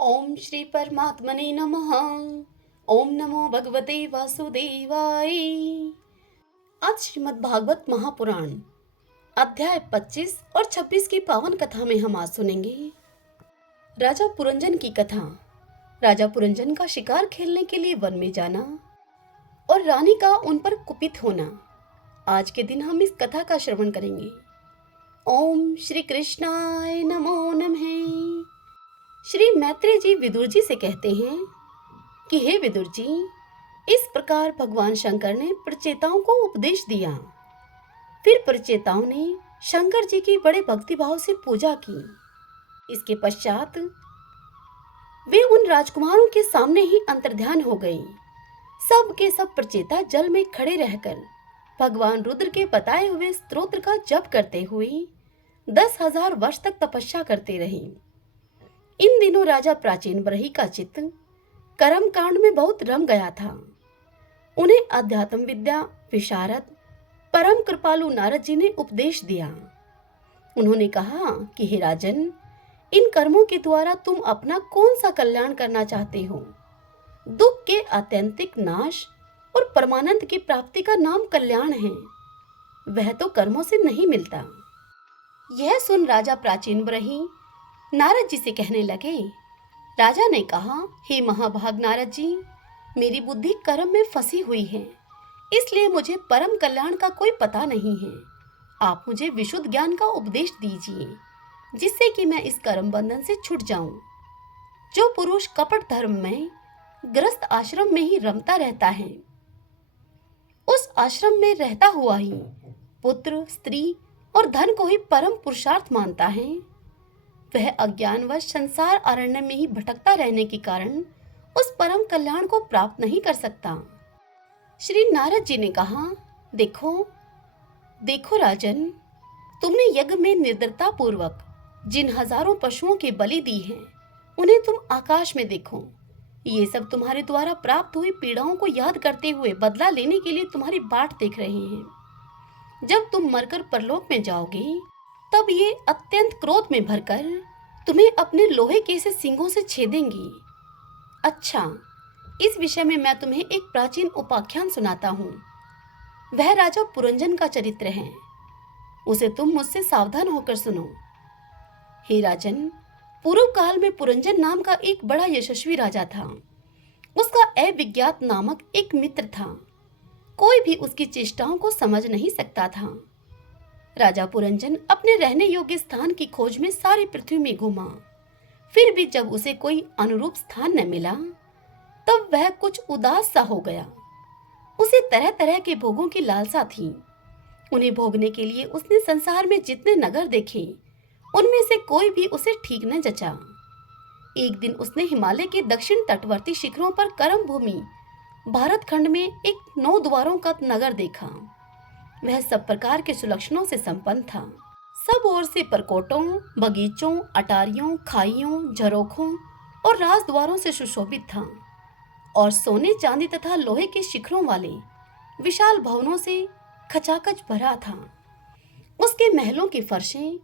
ओम श्री परमात्मने नमः। ओम नमो भगवते वासुदेवाय। आज श्रीमद् भागवत महापुराण अध्याय 25 और 26 की पावन कथा में हम आज सुनेंगे राजा पुरंजन की कथा। राजा पुरंजन का शिकार खेलने के लिए वन में जाना और रानी का उन पर कुपित होना। आज के दिन हम इस कथा का श्रवण करेंगे। ओम श्री कृष्णाय नमो नमः। श्री मैत्रेय जी विदुर जी से कहते हैं कि हे विदुर जी, इस प्रकार भगवान शंकर ने प्रचेताओं को उपदेश दिया। फिर प्रचेताओं ने शंकर जी की बड़े भक्तिभाव से पूजा की। इसके पश्चात वे उन राजकुमारों के सामने ही अंतर्ध्यान हो गए। सब के सब प्रचेता जल में खड़े रहकर भगवान रुद्र के बताए हुए स्तोत्र का जप करते हुए 10,000 वर्ष तक तपस्या करते रहे। इन दिनों राजा प्राचीन बरही का चित्त कर्म कांड में बहुत रम गया था। उन्हें अध्यात्म विद्या विशारद परम कृपालु नारद जी ने उपदेश दिया। उन्होंने कहा कि हे राजन, इन कर्मों के द्वारा तुम अपना कौन सा कल्याण करना चाहते हो? दुख के आत्यंतिक नाश और परमानंद की प्राप्ति का नाम कल्याण है। वह तो कर्मों से नहीं मिलता। यह सुन राजा प्राचीन बरही नारद जी से कहने लगे। राजा ने कहा, हे महाभाग नारद जी, मेरी बुद्धि कर्म में फंसी हुई है, इसलिए मुझे परम कल्याण का कोई पता नहीं है। आप मुझे विशुद्ध ज्ञान का उपदेश दीजिए, जिससे कि मैं इस कर्म बंधन से छूट जाऊं। जो पुरुष कपट धर्म में ग्रस्त आश्रम में ही रमता रहता है, उस आश्रम में रहता हुआ ही पुत्र, स्त्री और धन को ही परम पुरुषार्थ मानता है, वह अज्ञानवश संसार अरण्य में ही भटकता रहने के कारण उस परम कल्याण को प्राप्त नहीं कर सकता। श्री नारद जी ने कहा, देखो देखो राजन, तुमने यज्ञ में निर्दयता पूर्वक जिन हजारों पशुओं के बलि दी हैं, उन्हें तुम आकाश में देखो। ये सब तुम्हारे द्वारा प्राप्त हुई पीड़ाओं को याद करते हुए बदला लेने के लिए तुम्हारी बाट देख रहे हैं। जब तुम मरकर परलोक में जाओगे, तब ये अत्यंत क्रोध में भरकर तुम्हें अपने लोहे के से सींगों से छेदेंगी। अच्छा, इस विषय में मैं तुम्हें एक प्राचीन उपाख्यान सुनाता हूँ। वह राजा पुरंजन का चरित्र है, उसे तुम मुझसे सावधान होकर सुनो। हे राजन, पूर्व काल में पुरंजन नाम का एक बड़ा यशस्वी राजा था। उसका अविज्ञात नामक एक मित्र था। कोई भी उसकी चेष्टाओं को समझ नहीं सकता था। राजा पुरंजन अपने रहने योग्य स्थान की खोज में सारी पृथ्वी में घूमा। फिर भी जब उसे कोई अनुरूप स्थान न मिला, तब वह कुछ उदास सा हो गया। उसे तरह तरह के भोगों की लालसा थी। उन्हें भोगने के लिए उसने संसार में जितने नगर देखे, उनमें से कोई भी उसे ठीक न जचा। एक दिन उसने हिमालय के दक्षिण तटवर्ती शिखरों पर कर्म भूमि भारत खंड में एक 9 द्वारों का नगर देखा। वह सब प्रकार के सुलक्षणों से संपन्न था। सब ओर से परकोटों, बगीचों, अटारियों, खाइयों, झरोखों और राजद्वारों से सुशोभित था और सोने, चांदी तथा लोहे के शिखरों वाले विशाल भवनों से खचाखच भरा था। उसके महलों की फर्शें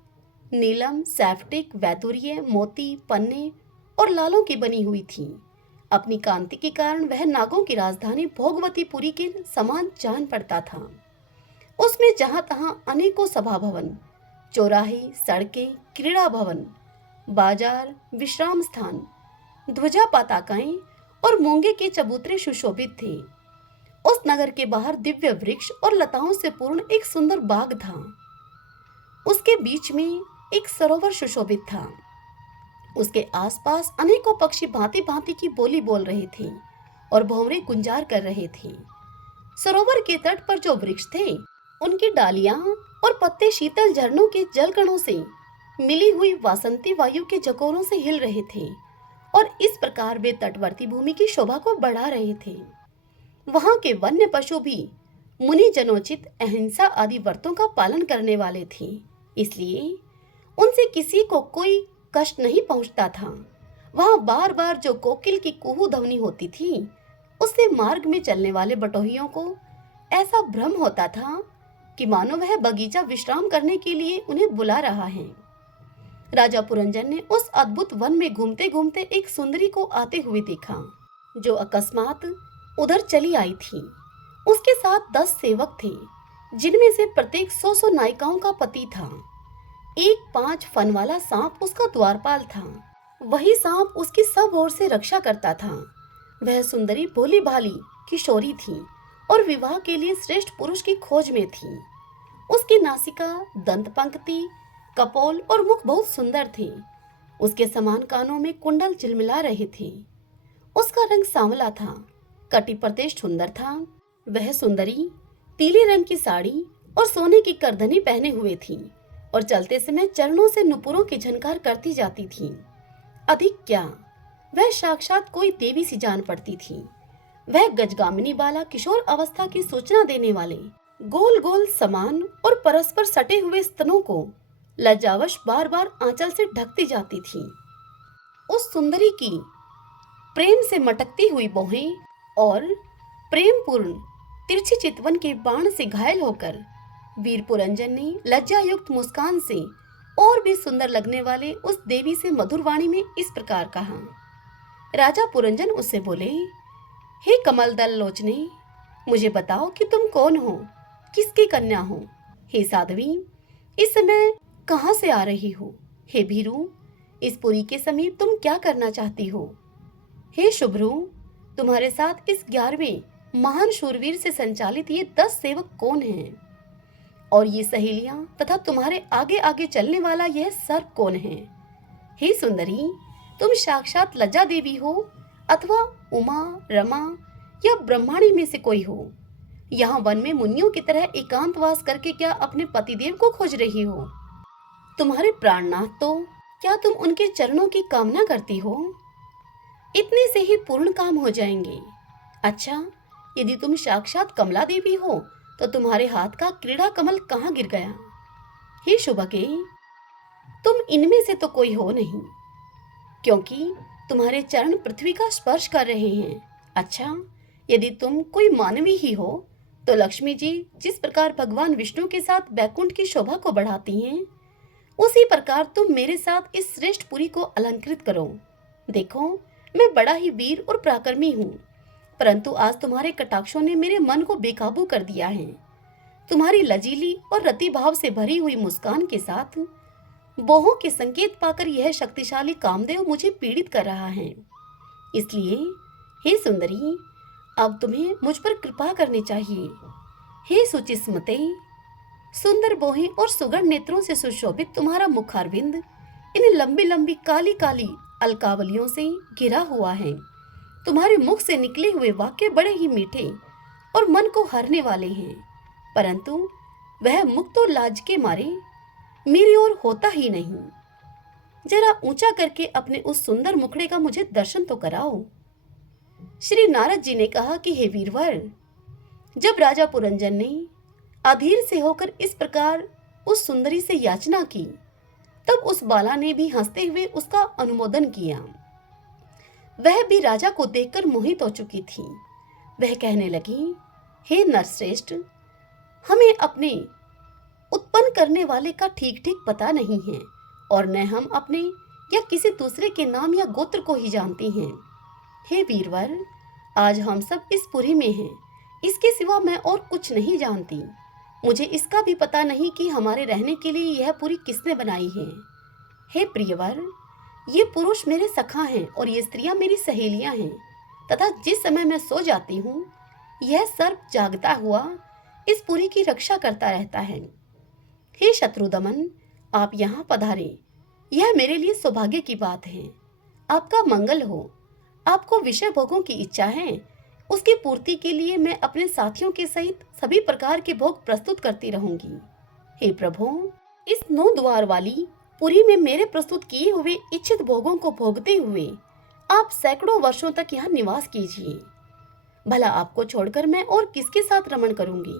नीलम, सैफटिक, वैदुर्य, मोती, पन्ने और लालों की बनी हुई थी। अपनी कांति के कारण वह नागों की राजधानी भोगवतीपुरी के समान जान पड़ता था। उसमें जहां तहां अनेकों सभा भवन, चौराहे, सड़कें, क्रीड़ा भवन, बाजार, विश्राम स्थान, ध्वजा पताकाएं और मूंगे के चबूतरे सुशोभित थे। उस नगर के बाहर दिव्य वृक्ष और लताओं से पूर्ण एक सुंदर बाग था। उसके बीच में एक सरोवर सुशोभित था। उसके आसपास अनेकों पक्षी भांति भांति की बोली बोल रहे थे और भंवरे गुंजार कर रहे थे। सरोवर के तट पर जो वृक्ष थे, उनकी डालियां और पत्ते शीतल झरनों के जलकणों से मिली हुई वासंती वायु के झकोरों से हिल रहे थे और इस प्रकार वे तटवर्ती भूमि की शोभा को बढ़ा रहे थे। वहां के वन्य पशु भी मुनि जनोचित अहिंसा आदि व्रतों का पालन करने वाले थे, इसलिए उनसे किसी को कोई कष्ट नहीं पहुंचता था। वहां बार बार जो कोकिल की कुहू ध्वनि होती थी, उससे मार्ग में चलने वाले बटोहियों को ऐसा भ्रम होता था कि मानो वह बगीचा विश्राम करने के लिए उन्हें बुला रहा है। राजा पुरंजन ने उस अद्भुत वन में घूमते घूमते एक सुंदरी को आते हुए देखा, जो अकस्मात उधर चली आई थी। उसके साथ 10 सेवक थे, जिनमें से प्रत्येक 100 नायिकाओं का पति था। एक 5 फन वाला सांप उसका द्वारपाल था। वही सांप उसकी सब ओर से रक्षा करता था। वह सुंदरी भोली भाली किशोरी थी और विवाह के लिए श्रेष्ठ पुरुष की खोज में थी। उसकी नासिका, दंत पंक्ति, कपोल और मुख बहुत सुंदर थे। उसके समान कानों में कुंडल चिलमिला रहे थे। उसका रंग सांवला था, कटी प्रदेश सुंदर था। वह सुंदरी पीले रंग की साड़ी और सोने की करधनी पहने हुए थी और चलते समय चरणों से नुपुरों की झनकार करती जाती थी। अधिक क्या, वह साक्षात कोई देवी सी जान पड़ती थी। वह गजगामिनी बाला किशोर अवस्था की सूचना देने वाले गोल गोल समान और परस्पर सटे हुए स्तनों को लज्जावश बार बार आंचल से ढकती जाती थी। उस सुंदरी की प्रेम से मटकती हुई बाहें और प्रेमपूर्ण तिरछी चितवन के बाण से घायल होकर वीर पुरंजन ने लज्जा युक्त मुस्कान से और भी सुंदर लगने वाले उस देवी से मधुर वाणी में इस प्रकार कहा। राजा पुरंजन उससे बोले, हे कमल दल लोचने, मुझे बताओ कि तुम कौन हो, किसकी कन्या हो। हे साध्वी, इस समय कहाँ से आ रही हो। हे भीरू, इस पुरी के समीप तुम क्या करना चाहती हो। हे शुभ्रू, तुम्हारे साथ इस 11वें महान शूरवीर से संचालित ये 10 सेवक कौन हैं, और ये सहेलियां तथा तुम्हारे आगे आगे चलने वाला यह सर्प कौन है। हे सुंदरी, तुम साक्षात लज्जा देवी हो अथवा उमा, रमा या ब्रह्माणी में से कोई हो। यहाँ वन में मुनियों की तरह एकांतवास करके क्या अपने पतिदेव को खोज रही हो। तुम्हारे प्राणनाथ तो, क्या तुम उनके चरणों की कामना करती हो। इतने से ही पूर्ण काम हो जाएंगे। अच्छा, यदि तुम साक्षात कमला देवी हो तो तुम्हारे हाथ का क्रीड़ा कमल कहाँ गिर गया। हे शुभके, तुम इनमें से तो कोई हो नहीं, क्योंकि तुम्हारे चरण पृथ्वी का स्पर्श कर रहे हैं। अच्छा, यदि तुम कोई मानवी ही हो तो लक्ष्मी जी जिस प्रकार भगवान विष्णु के साथ बैकुंठ की शोभा को बढ़ाती हैं, उसी प्रकार तुम मेरे साथ इस श्रेष्ठ पुरी को अलंकृत करो। देखो, मैं बड़ा ही वीर और पराक्रमी हूँ, परंतु आज तुम्हारे कटाक्षों ने मेरे मन को बेकाबू कर दिया है। तुम्हारी लजीली और रति भाव से भरी हुई मुस्कान के साथ बोहों के संकेत पाकर यह शक्तिशाली कामदेव मुझे पीड़ित कर रहा है। इसलिए हे सुंदरी, अब तुम्हें मुझ पर कृपा करनी चाहिए। हे सुचिस्मते, सुंदर बोहें और सुगढ़ नेत्रों से सुशोभित तुम्हारा मुखारविंद इन लंबी लंबी काली काली अलकावलियों से घिरा हुआ है। तुम्हारे मुख से निकले हुए वाक्य बड़े ही मीठे और मन को हरने वाले हैं, परंतु वह मुख तो लाज के मारे मेरी ओर होता ही नहीं। जरा ऊंचा करके अपने उस सुंदर मुखड़े का मुझे दर्शन तो कराओ। श्री नारद जी ने कहा कि हे वीरवर, जब राजा पुरंजन ने अधीर से होकर इस प्रकार उस सुंदरी से याचना की, तब उस बाला ने भी हंसते हुए उसका अनुमोदन किया। वह भी राजा को देखकर मोहित हो चुकी थी। वह कहने लगी, हे नरश्रेष्ठ, हमें अपने उत्पन्न करने वाले का ठीक ठीक पता नहीं है और न हम अपने या किसी दूसरे के नाम या गोत्र को ही जानती हैं। हे वीरवर, आज हम सब इस पुरी में हैं, इसके सिवा मैं और कुछ नहीं जानती। मुझे इसका भी पता नहीं कि हमारे रहने के लिए यह पुरी किसने बनाई है। हे प्रियवर, ये पुरुष मेरे सखा हैं और ये स्त्रियां मेरी सहेलियां हैं, तथा जिस समय मैं सो जाती हूँ, यह सर्प जागता हुआ इस पुरी की रक्षा करता रहता है। हे शत्रुदमन, आप यहाँ पधारे, यह मेरे लिए सौभाग्य की बात है। आपका मंगल हो। आपको विषय भोगों की इच्छा है, उसकी पूर्ति के लिए मैं अपने साथियों के सहित सभी प्रकार के भोग प्रस्तुत करती रहूंगी। हे प्रभु, इस 9 द्वार वाली पुरी में मेरे प्रस्तुत किए हुए इच्छित भोगों को भोगते हुए आप सैकड़ों वर्षों तक यहाँ निवास कीजिए। भला आपको छोड़कर मैं और किसके साथ रमण करूंगी।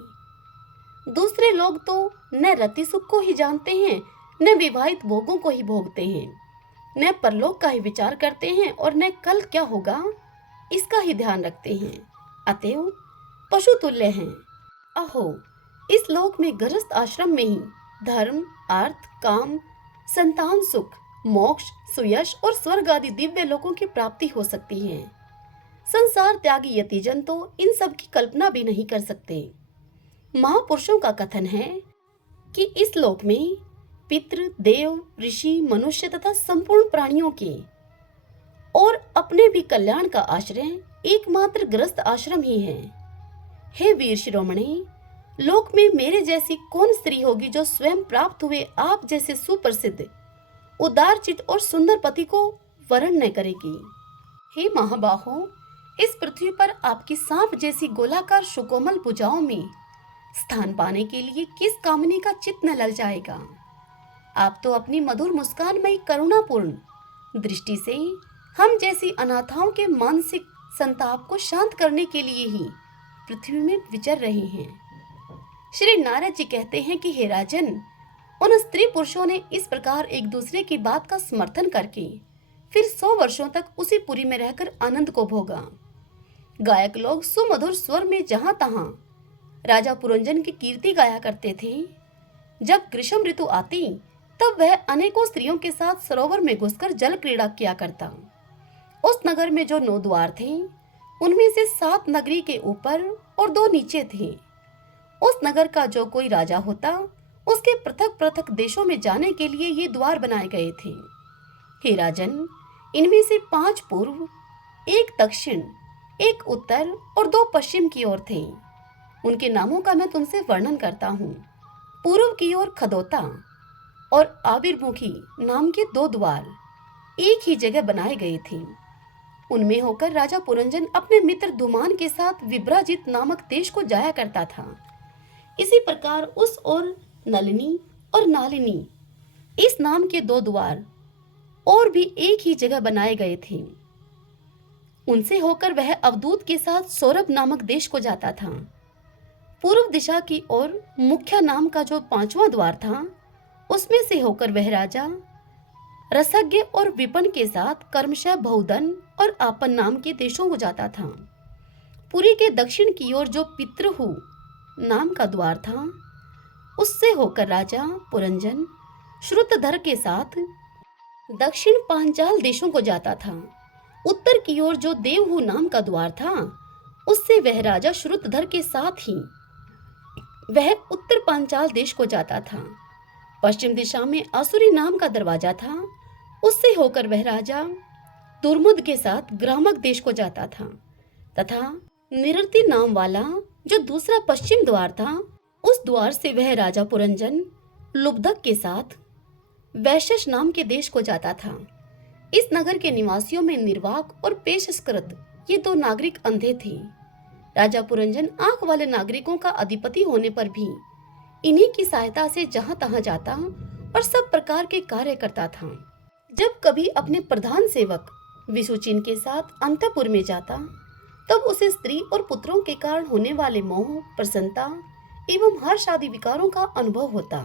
दूसरे लोग तो न रति सुख को ही जानते हैं, न विवाहित भोगों को ही भोगते हैं, न परलोक का ही विचार करते हैं और न कल क्या होगा इसका ही ध्यान रखते हैं। अतएव पशु तुल्य हैं। अहो, इस लोक में गृहस्थ आश्रम में ही धर्म, अर्थ, काम, संतान सुख मोक्ष, सुयश और स्वर्ग आदि दिव्य लोकों की प्राप्ति हो सकती है। संसार त्यागी यतिजन तो इन सब की कल्पना भी नहीं कर सकते। महापुरुषों का कथन है कि इस लोक में पितृ, देव, ऋषि, मनुष्य तथा संपूर्ण प्राणियों के और अपने भी कल्याण का आश्रय एकमात्र गृहस्थ आश्रम ही है। हे वीर शिरोमणि, लोक में मेरे जैसी कौन स्त्री होगी जो स्वयं प्राप्त हुए आप जैसे सुप्रसिद्ध, उदारचित और सुंदर पति को वरण न करेगी। हे महाबाहो, इस पृथ्वी पर आपकी सांप जैसी गोलाकार सुकोमल भुजाओं में स्थान पाने के लिए किस कामनी का चित्त न लल जाएगा। आप तो अपनी मधुर मुस्कान में करुणापूर्ण दृष्टि से हम जैसी अनाथाओं के मानसिक संताप को शांत करने के लिए ही पृथ्वी में विचर रहे हैं। श्री नारद जी कहते हैं कि हे राजन, उन स्त्री पुरुषों ने इस प्रकार एक दूसरे की बात का समर्थन करके फिर 100 वर्षों तक उसी पुरी में रहकर आनंद को भोगा। गायक लोग सुमधुर स्वर में जहां तहां राजा पुरंजन की कीर्ति गाया करते थे। जब ग्रीष्म ऋतु आती तब वह अनेकों स्त्रियों के साथ सरोवर में घुसकर जल क्रीड़ा किया करता। उस नगर में जो 9 द्वार थे, उनमें से 7 नगरी के ऊपर और 2 नीचे थे। उस नगर का जो कोई राजा होता, उसके पृथक पृथक देशों में जाने के लिए ये द्वार बनाए गए थे। हे राजन, इनमें से 5 पूर्व, 1 दक्षिण, 1 उत्तर और 2 पश्चिम की ओर थे। उनके नामों का मैं तुमसे वर्णन करता हूँ। पूर्व की ओर खदोता और आविर्मुखी नाम के 2 द्वार एक ही जगह बनाए गए थे। उनमें होकर राजा पुरंजन अपने मित्र धुमान के साथ विभ्राजित नामक देश को जाया करता था। इसी प्रकार उस ओर नलिनी और नालिनी इस नाम के 2 द्वार और भी एक ही जगह बनाए गए थे। उनसे होकर वह अवधूत के साथ सौरभ नामक देश को जाता था। पूर्व दिशा की ओर मुख्य नाम का जो 5वां द्वार था, उसमें से होकर वह राजा रसज्ञ और विपन के साथ कर्मशः बहुधन और आपन नाम के देशों को जाता था। पुरी के दक्षिण की ओर जो पितृहु नाम का द्वार था, उससे होकर राजा पुरंजन श्रुतधर के साथ दक्षिण पांचाल देशों को जाता था। उत्तर की ओर जो देवहु नाम का द्वार था, उससे वह राजा श्रुतधर के साथ ही वह उत्तर पांचाल देश को जाता था। पश्चिम दिशा में असुरी नाम का दरवाजा था, उससे होकर वह राजा दुर्मुद के साथ ग्रामक देश को जाता था तथा निरति नाम वाला जो दूसरा पश्चिम द्वार था, उस द्वार से वह राजा पुरंजन लुब्धक के साथ वैशस नाम के देश को जाता था। इस नगर के निवासियों में निर्वाक और पेशस्कृत ये 2 नागरिक अंधे थे। राजा पुरंजन आंख वाले नागरिकों का अधिपति होने पर भी इन्हीं की सहायता से जहां तहां जाता और सब प्रकार के कार्य करता था। जब कभी अपने प्रधान सेवक विसुचिन के साथ अंतपुर में जाता, तब उसे स्त्री और पुत्रों के कारण होने वाले मोह, प्रसन्नता एवं हर्ष आदि विकारों का अनुभव होता।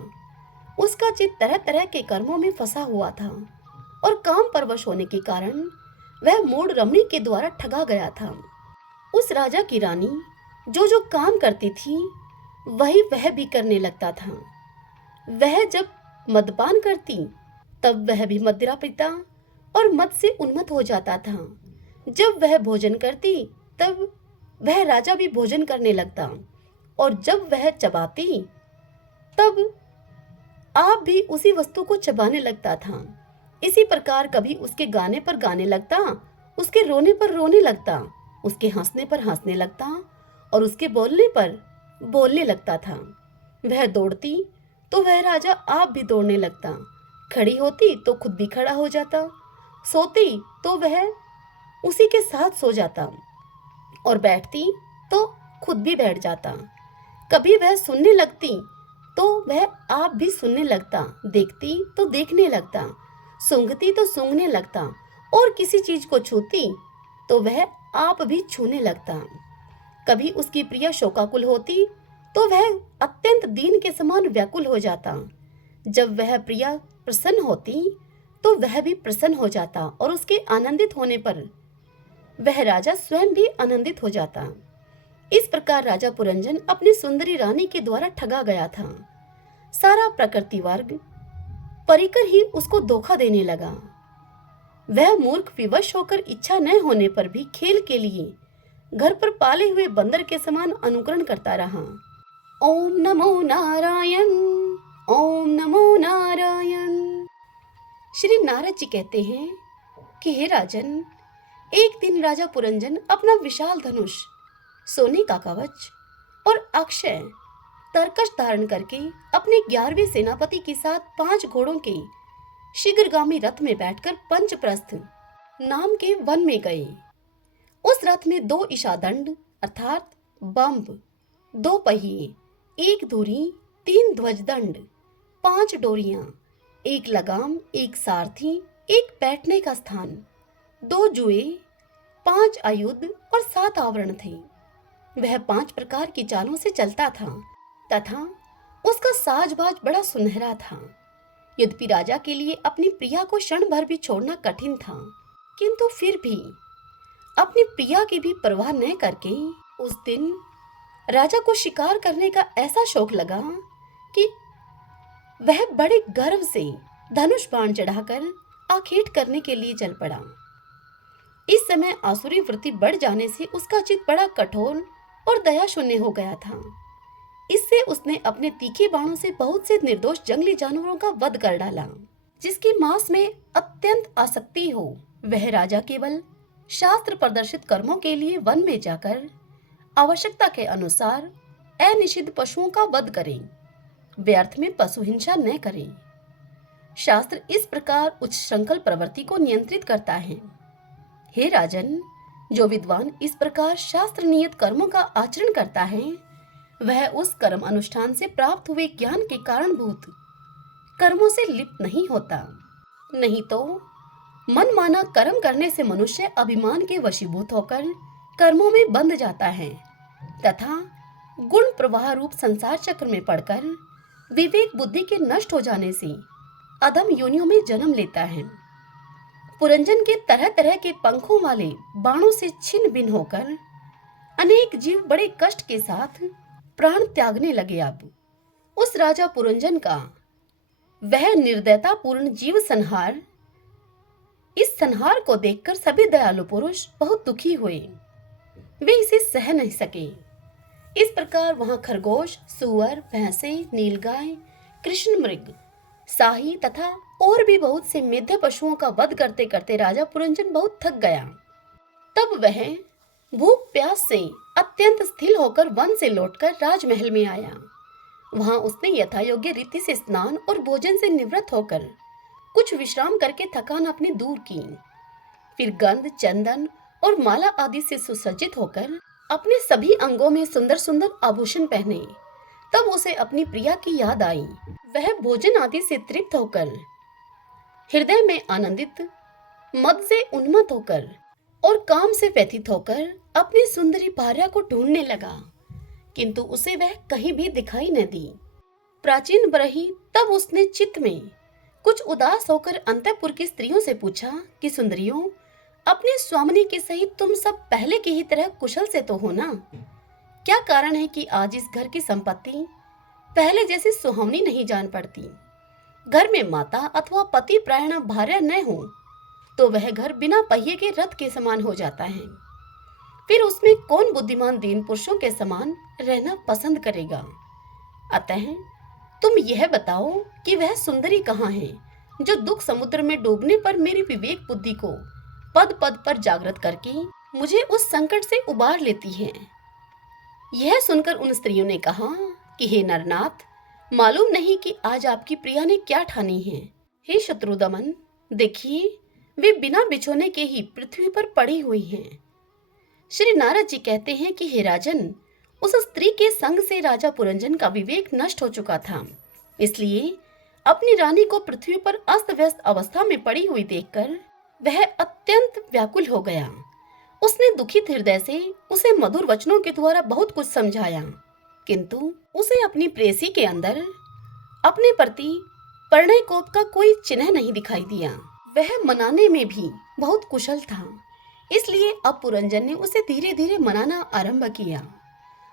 उसका चित्त तरह तरह के कर्मों में फंसा हुआ था और काम परवश होने के कारण वह मूढ़ रमणी के द्वारा ठगा गया था। उस राजा की रानी जो जो काम करती थी, वही वह भी करने लगता था। वह जब मदपान करती, तब वह भी मदिरा पीता और मद से उन्मत्त हो जाता था। जब वह भोजन करती, तब वह राजा भी भोजन करने लगता, और जब वह चबाती, तब आप भी उसी वस्तु को चबाने लगता था। इसी प्रकार कभी उसके गाने पर गाने लगता, उसके रोने पर रोने लगता, उसके हंसने पर हंसने लगता और उसके बोलने पर बोलने लगता था। वह दौड़ती तो वह राजा आप भी दौड़ने लगता, खड़ी होती तो खुद भी खड़ा हो जाता, सोती तो वह उसी के साथ सो जाता और बैठती तो खुद भी बैठ जाता। कभी वह सुनने लगती तो वह आप भी सुनने लगता, देखती तो देखने लगता, सूंघती तो सूंघने लगता और किसी चीज को छूती तो वह आप भी छूने लगता। कभी उसकी प्रिया शोकाकुल होती तो वह अत्यंत दीन के समान व्याकुल हो जाता। जब वह प्रिया प्रसन्न होती तो वह भी प्रसन्न हो जाता और उसके आनंदित होने पर वह राजा स्वयं भी आनंदित हो जाता। इस प्रकार राजा पुरंजन अपनी सुंदरी रानी के द्वारा ठगा गया था। सारा प्रकृति वर्ग परिकर ही उसको धोखा देने लगा। वह मूर्ख विवश होकर इच्छा न होने पर भी खेल के लिए घर पर पाले हुए बंदर के समान अनुकरण करता रहा। ओम नमो नारायण, ओम नमो नारायण। श्री नारद जी कहते हैं कि हे राजन, एक दिन राजा पुरंजन अपना विशाल धनुष, सोने का कवच और अक्षय तरकश धारण करके अपने 11वें सेनापति के साथ 5 घोड़ों के शीघ्रगामी रथ में बैठकर पंचप्रस्थ नाम के वन में गए। उस रथ में 2 इशादंड अर्थात बम्ब, 2 पहिए, 1 धुरी, 3 ध्वजदंड, 5 डोरियां, 1 लगाम, 1 सारथी, 1 बैठने का स्थान, 2 जुए, 5 आयुध और 7 आवरण थे। वह 5 प्रकार की चालों से चलता था तथा उसका साजबाज बड़ा सुनहरा था। यद्यपि राजा के लिए अपनी प्रिया को क्षण भर भी छोड़ना कठिन था, किंतु फिर भी अपनी प्रिया की भी परवाह न करके उस दिन राजा को शिकार करने का ऐसा शौक लगा कि वह बड़े गर्व से धनुष बाण चढ़ाकर आखेट करने के लिए चल पड़ा। इस समय आसुरी वृत्ति बढ़ जाने से उसका चित्त बड़ा कठोर और दया शून्य हो गया था। इससे उसने अपने तीखे बाणों से बहुत से निर्दोष जंगली जानवरों का वध कर डाला। जिसकी मांस में अत्यंत आसक्ति हो, वह राजा केवल शास्त्र प्रदर्शित कर्मों के लिए वन में जाकर आवश्यकता के अनुसार अनिषिद्ध पशुओं का वध करे, व्यर्थ में पशु हिंसा न करे। शास्त्र इस प्रकार उच्च श्रृंखल प्रवृत्ति को नियंत्रित करता है। हे राजन, जो विद्वान इस प्रकार शास्त्र नियत कर्मों का आचरण करता है, वह उस कर्म अनुष्ठान से प्राप्त हुए ज्ञान के कारणभूत कर्मों से लिप्त नहीं होता। नहीं तो मनमाना कर्म करने से मनुष्य अभिमान के वशीभूत होकर कर्मों में बंध जाता है तथा गुण प्रवाह रूप संसार चक्र में पड़कर विवेक बुद्धि के नष्ट हो जाने से अधम योनियों में जन्म लेता है। पुरंजन के तरह तरह के पंखों वाले बाणों से छिन्न भिन्न होकर अनेक जीव बड़े कष्ट के साथ प्राण त्यागने लगे। अब उस राजा पुरंजन का वह निर्दयता पूर्ण जीव संहार, इस संहार को देखकर सभी दयालु पुरुष बहुत दुखी हुए। वे इसे सह नहीं सके। इस प्रकार वहां खरगोश, सुअर, भैंसे, नीलगाय, कृष्ण मृग, साही तथा और भी बहुत से मेध्य पशुओं का वध करते करते राजा पुरंजन बहुत थक गया। तब वह भूख प्यास से अत्यंत स्थिर होकर वन से लौटकर राजमहल में आया। वहां उसने यथायोग्य रीति से स्नान और भोजन से निवृत्त होकर कुछ विश्राम करके थकान अपनी दूर की। फिर गंध, चंदन और माला आदि से सुसज्जित होकर अपने सभी अंगों में सुंदर सुंदर आभूषण पहने। तब उसे अपनी प्रिया की याद आई। वह भोजन आदि से तृप्त होकर, हृदय में आनंदित, मद से उन्मत्त होकर और काम से व्यथित होकर अपनी सुंदरी भार्या को ढूंढने लगा, किंतु उसे वह कहीं भी दिखाई न दी। प्राचीन बरही तब उसने चित्त में कुछ उदास होकर अंतःपुर की स्त्रियों से पूछा कि सुंदरियों, अपने स्वामिनी के सहित तुम सब पहले की ही तरह कुशल से तो हो ना? क्या कारण है कि आज इस घर की संपत्ति पहले जैसी सुहावनी नहीं जान पड़ती? घर में माता अथवा पति प्रायण भार्या न हो तो वह घर बिना पहिए के रथ के समान हो जाता है। फिर उसमें कौन बुद्धिमान दीन पुरुषों के समान रहना पसंद करेगा? अतः तुम यह बताओ कि वह सुंदरी कहाँ है जो दुख समुद्र में डूबने पर मेरी विवेक बुद्धि को पद पद पर जागृत करके मुझे उस संकट से उबार लेती है। यह सुनकर उन स्त्रियों ने कहा कि हे नरनाथ, मालूम नहीं कि आज आपकी प्रिया ने क्या ठानी है। हे शत्रुदमन, देखिए वे बिना बिछोने के ही पृथ्वी पर पड़ी हुई हैं। श्री नारद जी कहते हैं कि हे राजन, उस स्त्री के संग से राजा पुरंजन का विवेक नष्ट हो चुका था, इसलिए अपनी रानी को पृथ्वी पर अस्त व्यस्त अवस्था में पड़ी हुई देखकर वह अत्यंत व्याकुल हो गया। उसने दुखित हृदय से उसे मधुर वचनों के द्वारा बहुत कुछ समझाया, किंतु उसे अपनी प्रेयसी के अंदर अपने प्रति प्रणय कोप का कोई चिन्ह नहीं दिखाई दिया। वह मनाने में भी बहुत कुशल था, इसलिए अब पुरंजन ने उसे धीरे धीरे मनाना आरंभ किया।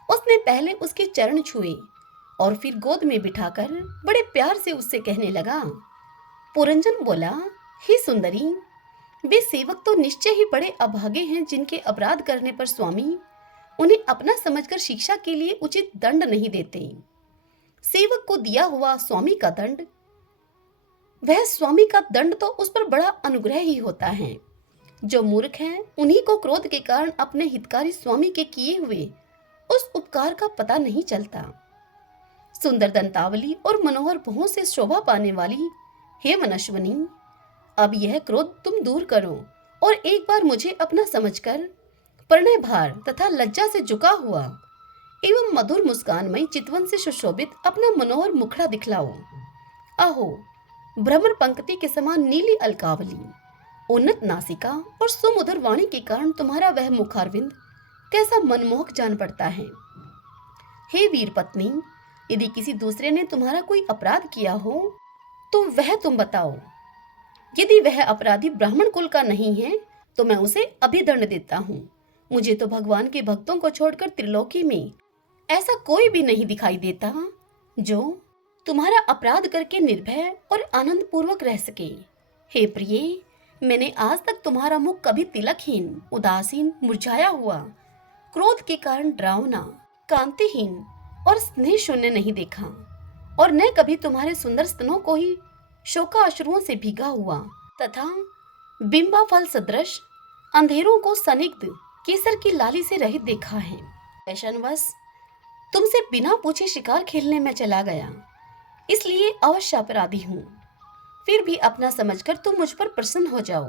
उसने पहले उसके चरण छुए और फिर गोद में बिठाकर बड़े प्यार से उससे कहने लगा, पुरंजन बोला, हे सुंदरी, वे सेवक तो निश्चय ही बड़े अभागे हैं जिनके अपराध करने पर स्वामी उन्हें अपना समझकर शिक्षा के लिए उचित दंड नहीं देते। सेवक को दिया हुआ स्वामी का दंड, वह स्वामी का दंड तो उस पर बड़ा अनुग्रह ही होता है। जो मूर्ख हैं उन्हीं को क्रोध के कारण अपने हितकारी स्वामी के किए हुए उस उपकार का पता नहीं चलता। सुंदर दंतावली और मनोहर भुवों से शोभा पाने वाली हे मनस्विनी, अब यह क्रोध तुम दूर करो और एक बार मुझे अपना समझकर प्रणय भार तथा लज्जा से झुका हुआ एवं मधुर मुस्कानमयी चितवन से सुशोभित अपना मनोहर मुखड़ा दिखलाओ। आहो, भ्रमर पंक्ति के समान नीली अलकावली, उन्नत नासिका और सुमधुर वाणी के कारण तुम्हारा वह मुखारविंद कैसा मनमोहक जान पड़ता है। हे वीर पत्नी, यदि किसी दूसरे ने तुम्हारा कोई अपराध किया हो तो वह तुम बताओ। यदि वह अपराधी ब्राह्मण कुल का नहीं है तो मैं उसे अभी दंड देता हूँ। मुझे तो भगवान के भक्तों को छोड़कर त्रिलोकी में ऐसा कोई भी नहीं दिखाई देता जो तुम्हारा अपराध करके निर्भय और आनंद पूर्वक रह सके। हे प्रिय, मैंने आज तक तुम्हारा मुख कभी तिलकहीन, उदासीन, मुरझाया हुआ, क्रोध के कारण डरावना, कांतिहीन और स्नेह शून्य नहीं देखा, और न कभी तुम्हारे सुंदर स्तनों को ही शोकाश्रुओं से भीगा हुआ तथा बिंबा फल सदृश अंधेरों को सनिग्ध केसर की लाली से रहित देखा है। फैशनवश तुमसे बिना पूछे शिकार खेलने में चला गया, इसलिए अवश्य अपराधी हूँ। फिर भी अपना समझकर तुम मुझ पर प्रसन्न हो जाओ।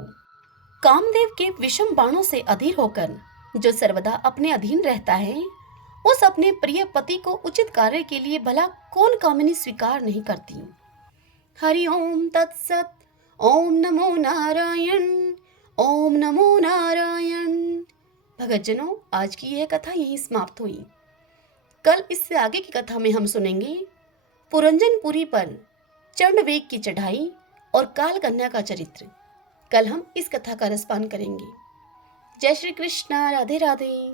कामदेव के विषम बाणों से अधीर होकर जो सर्वदा अपने अधीन रहता है, उस अपने प्रिय पति को उचित कार्य के लिए भला कौन कामिनी स्वीकार नहीं करती। हरि ओम तत्सत। ओम नमो नारायण। ओम नमो नारायण। भगतजनों, आज की यह कथा यहीं समाप्त हुई। कल इससे आगे की कथा में हम सुनेंगे पुरंजनपुरी पर चंडवेग की चढ़ाई और काल कन्या का चरित्र। कल हम इस कथा का रसपान करेंगे। जय श्री कृष्णा। राधे राधे।